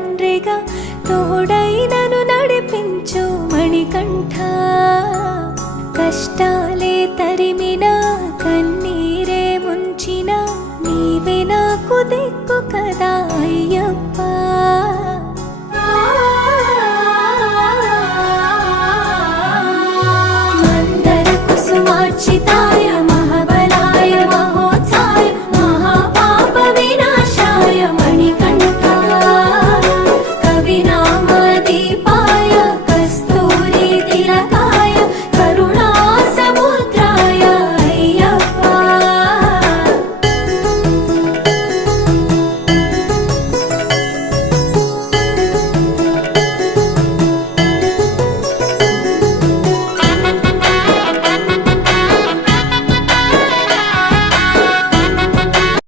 తండ్రిగా తోడై నన్ను నడిపించు మణికంఠ. కష్టాలే తరిమినా కన్నీరే ముంచిన నీవే నాకు దిక్కు కదా అయ్యప్ప.